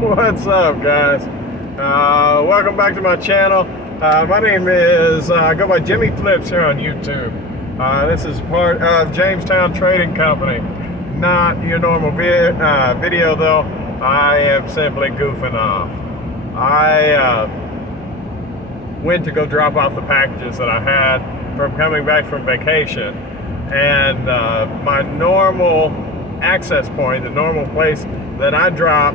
What's up, guys? Welcome back to my channel. My name is, I go by Jimmy Flips here on YouTube. This is part of Jamestown Trading Company. Not your normal video though. I am simply goofing off. I went to go drop off the packages that I had from coming back from vacation. And my normal access point, the normal place that I drop,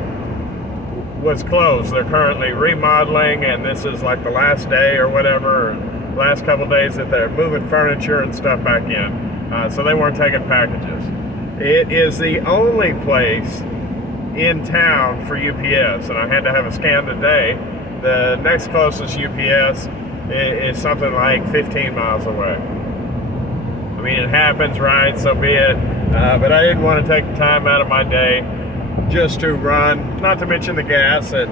was closed. They're currently remodeling, and this is like the last day or whatever, or last couple days that they're moving furniture and stuff back in. So they weren't taking packages. It is the only place in town for UPS, and I had to have a scan today. The next closest UPS is something like 15 miles away. I mean, it happens, right? So be it. But I didn't want to take the time out of my day just to run, not to mention the gas at,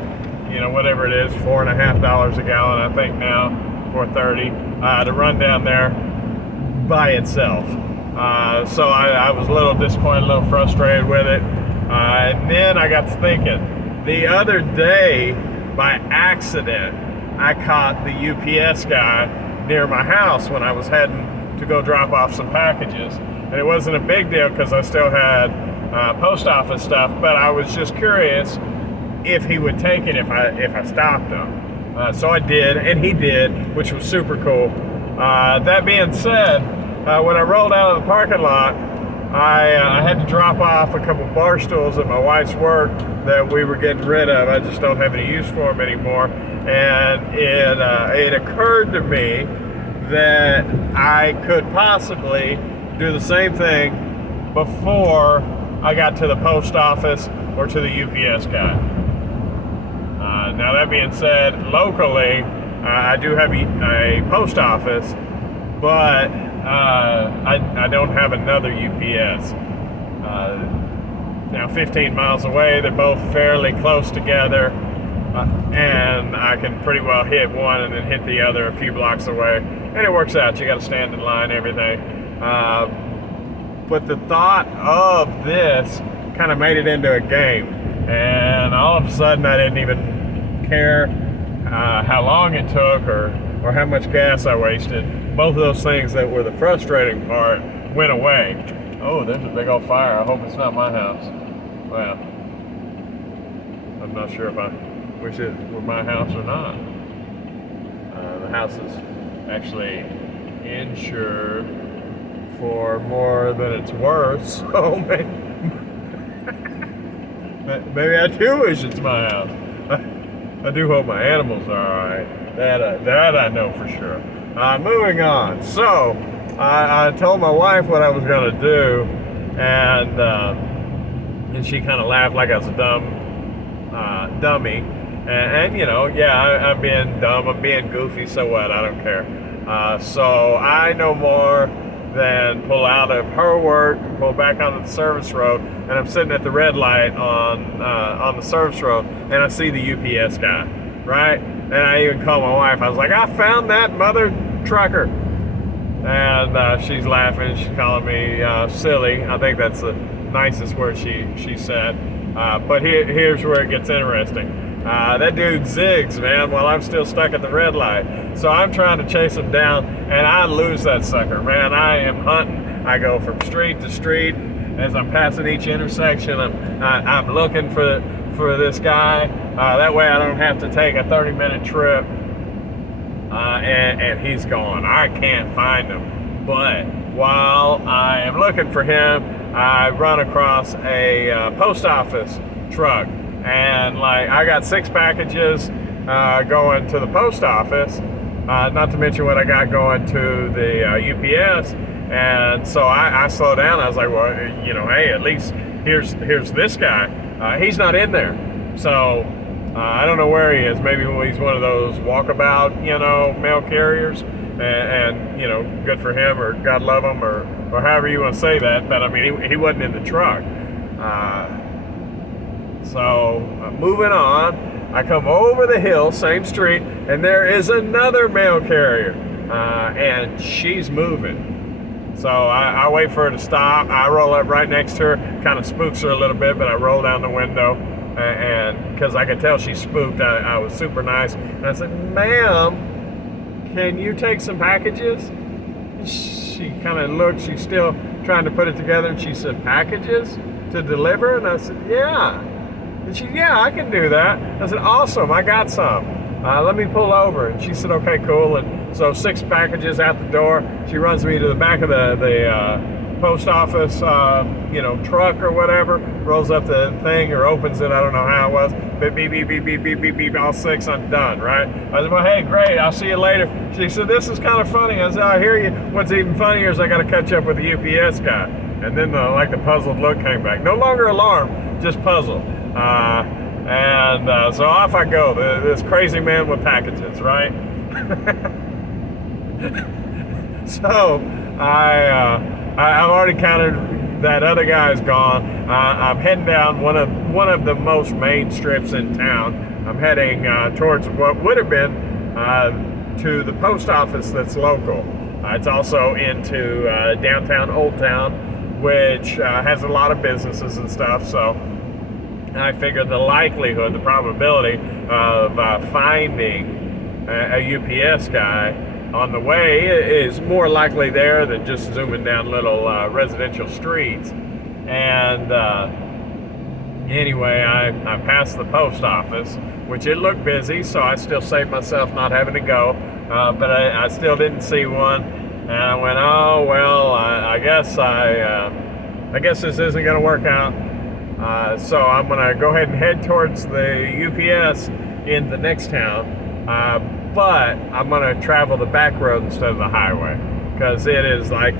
you know, whatever it is, $4.50 a gallon, I think now, $4.30, to run down there by itself. So I was a little disappointed, a little frustrated with it. And then I got to thinking, the other day, by accident, I caught the UPS guy near my house when I was heading to go drop off some packages. And it wasn't a big deal because I still had post office stuff, but I was just curious if he would take it if I stopped him. So I did, and he did, which was super cool. That being said, when I rolled out of the parking lot, I had to drop off a couple bar stools at my wife's work that we were getting rid of. I just don't have any use for them anymore. And it occurred to me that I could possibly do the same thing before I got to the post office or to the UPS guy. Now that being said, locally, I do have a post office, but I don't have another UPS. Now 15 miles away, they're both fairly close together, and I can pretty well hit one and then hit the other a few blocks away, and it works out. You got to stand in line, everything. But the thought of this kind of made it into a game, and all of a sudden I didn't even care how long it took or how much gas I wasted. Both of those things that were the frustrating part went away. Oh, there's a big old fire. I hope it's not my house. Well, I'm not sure if I wish it were my house or not. The house is actually insured for more than it's worth, so maybe I do wish it's my house. I do hope my animals are alright. That I know for sure. Moving on. So I told my wife what I was going to do, and she kind of laughed like I was a dummy. And you know, yeah, I'm being dumb. I'm being goofy. So what? I don't care. So I no more than pull out of her work, pull back onto the service road, and I'm sitting at the red light on the service road, and I see the UPS guy, right? And I even called my wife. I was like, I found that mother trucker. And she's laughing. She's calling me silly. I think that's the nicest word she said. But here's where it gets interesting. That dude zigs, man, while I'm still stuck at the red light. So I'm trying to chase him down, and I lose that sucker, man. I am hunting. I go from street to street. As I'm passing each intersection, I'm looking for this guy. That way I don't have to take a 30-minute trip, and he's gone. I can't find him. But while I am looking for him, I run across a post office truck. And like, I got 6 packages going to the post office, not to mention what I got going to the UPS. And so I slowed down. I was like, well, you know, hey, at least here's this guy. He's not in there. So I don't know where he is. Maybe he's one of those walkabout, you know, mail carriers. And you know, good for him, or God love him, or however you want to say that. But I mean, he wasn't in the truck. So moving on, I come over the hill, same street, and there is another mail carrier, and she's moving. So I wait for her to stop. I roll up right next to her, kind of spooks her a little bit, but I roll down the window, and because I could tell she spooked, I was super nice. And I said, "Ma'am, can you take some packages?" She kind of looked, she's still trying to put it together, and she said, "Packages to deliver?" And I said, "Yeah." And she, "Yeah, I can do that." I said, "Awesome, I got some. Let me pull over." And she said, "Okay, cool." And so 6 packages out the door. She runs me to the back of the post office, truck or whatever, rolls up the thing or opens it. I don't know how it was. Beep, beep, beep, beep, beep, beep, beep, beep, all 6, I'm done, right? I said, "Well, hey, great, I'll see you later." She said, "This is kind of funny." I said, "I hear you. What's even funnier is I got to catch up with the UPS guy." And then the puzzled look came back. No longer alarmed, just puzzled. So off I go, this crazy man with packages, right? So I've already counted that other guy's gone. I'm heading down one of the most main strips in town. I'm heading towards what would have been to the post office that's local. It's also into downtown Old Town, which has a lot of businesses and stuff. So I figured the likelihood, the probability of finding a UPS guy on the way is more likely there than just zooming down little residential streets. And anyway, I passed the post office, which it looked busy, so I still saved myself not having to go. But I still didn't see one, and I went, "Oh well, I guess this isn't going to work out." So I'm going to go ahead and head towards the UPS in the next town. But I'm going to travel the back road instead of the highway, because it is like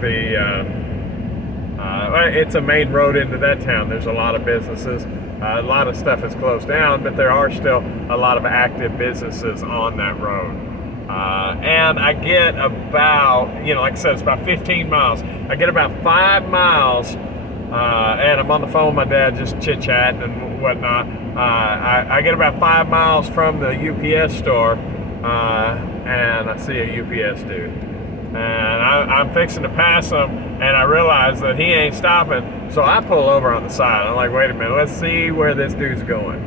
it's a main road into that town. There's a lot of businesses. A lot of stuff is closed down, but there are still a lot of active businesses on that road. And I get about, like I said, it's about 15 miles. I get about 5 miles, and I'm on the phone with my dad just chit-chatting and whatnot. I get about 5 miles from the UPS store, and I see a UPS dude. And I'm fixing to pass him, and I realize that he ain't stopping, so I pull over on the side. I'm like, "Wait a minute, let's see where this dude's going."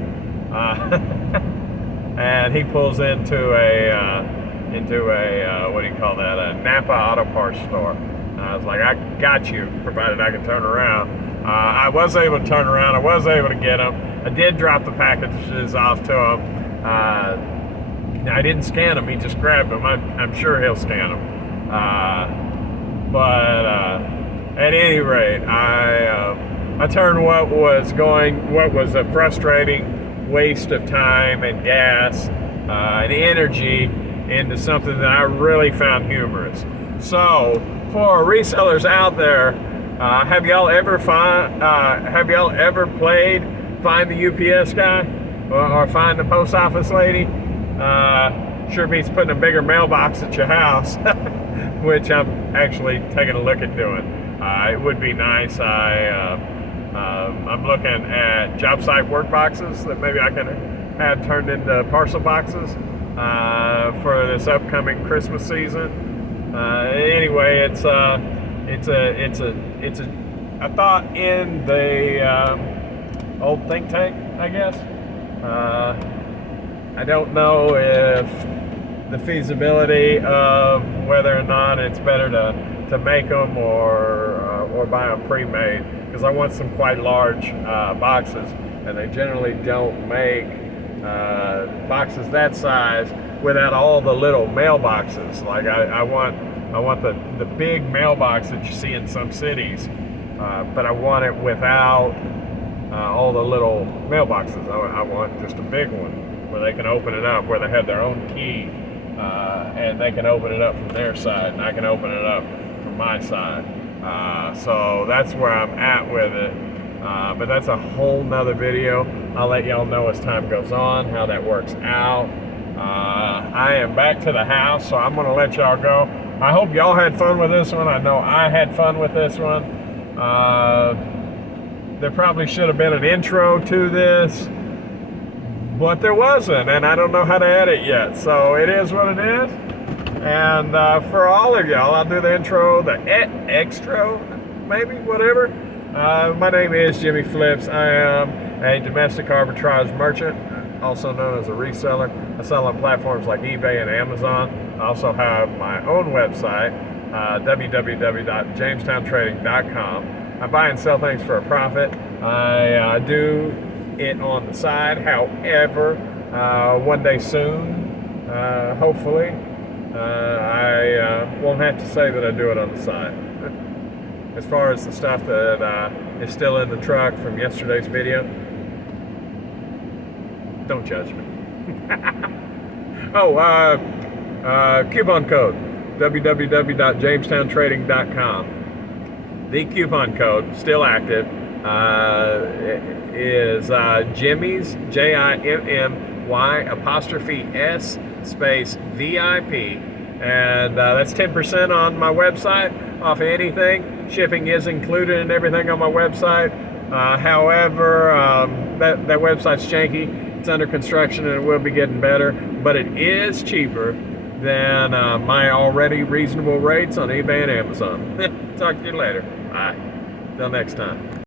And he pulls into a what do you call that? A Napa Auto Parts store. And I was like, "I got you, provided I can turn around." I was able to turn around. I was able to get him. I did drop the packages off to him. I didn't scan them. He just grabbed them. I'm sure he'll scan them. But at any rate, I turned what was a frustrating waste of time and gas and energy into something that I really found humorous. So, for resellers out there, have y'all ever played Find the UPS guy or Find the post office lady? Sure beats putting a bigger mailbox at your house, which I'm actually taking a look at doing. It would be nice. I'm looking at job site work boxes that maybe I can have turned into parcel boxes for this upcoming Christmas season. Anyway, it's a thought in the old think tank, I guess. I don't know if the feasibility of whether or not it's better to make them or buy them pre-made, because I want some quite large boxes, and they generally don't make boxes that size without all the little mailboxes. Like I want the big mailbox that you see in some cities, but I want it without all the little mailboxes. I want just a big one where they can open it up, where they have their own key, and they can open it up from their side, and I can open it up from my side. So that's where I'm at with it. But that's a whole nother video. I'll let y'all know as time goes on how that works out. I am back to the house, so I'm going to let y'all go. I hope y'all had fun with this one. I know I had fun with this one. There probably should have been an intro to this, but there wasn't, and I don't know how to edit yet. So it is what it is. And for all of y'all, I'll do the intro, the extra, maybe, whatever. My name is Jimmy Flips. I am a domestic arbitrage merchant, also known as a reseller. I sell on platforms like eBay and Amazon. I also have my own website, www.jamestowntrading.com. I buy and sell things for a profit. I do it on the side. However, one day soon, hopefully, I won't have to say that I do it on the side. As far as the stuff that is still in the truck from yesterday's video, don't judge me. Coupon code, www.jamestowntrading.com. The coupon code, still active, is Jimmy's, JIMMY''S space VIP. And that's 10% on my website off of anything. Shipping is included in everything on my website. However, that website's janky. It's under construction and it will be getting better, but it is cheaper than my already reasonable rates on eBay and Amazon. Talk to you later. Bye. Till next time.